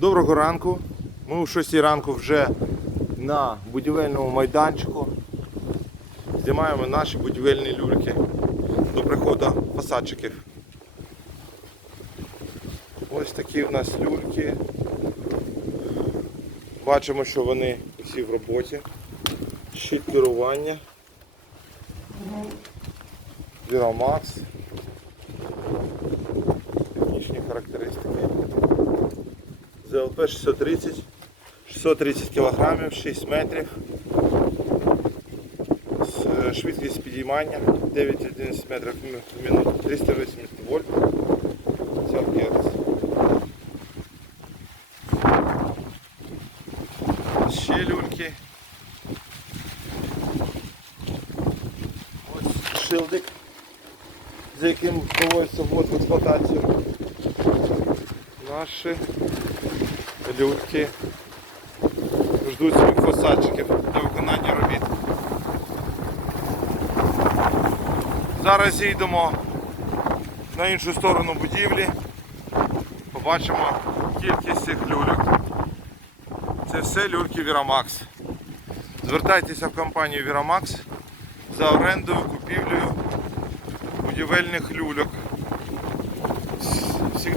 Доброго ранку. Ми о 6 ранку вже на будівельному майданчику. Знімаємо наші будівельні люльки до приходу фасадчиків. Ось такі в нас люльки. Бачимо, що вони всі в роботі. Щит керування. Віромакс. Характеристики. ЗЛП 630, 630 кг, 6 метрів. Е, Швидкість підіймання 9-11 метрів в минуту, 380 вольт. Це Герц. Ще люльки. Ось шилдик, за яким проводиться ввод в експлуатацію. Наші люльки ждуть своїх фасадчиків для виконання робіт. Зараз їдемо на іншу сторону будівлі. Побачимо кількість цих люльок. Це все люльки Віромакс. Звертайтеся в компанію Віромакс за орендою, купівлею будівельних люльок.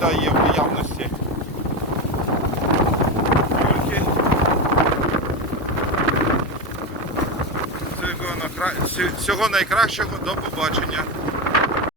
Завжди є в накра- всього найкращого, до побачення.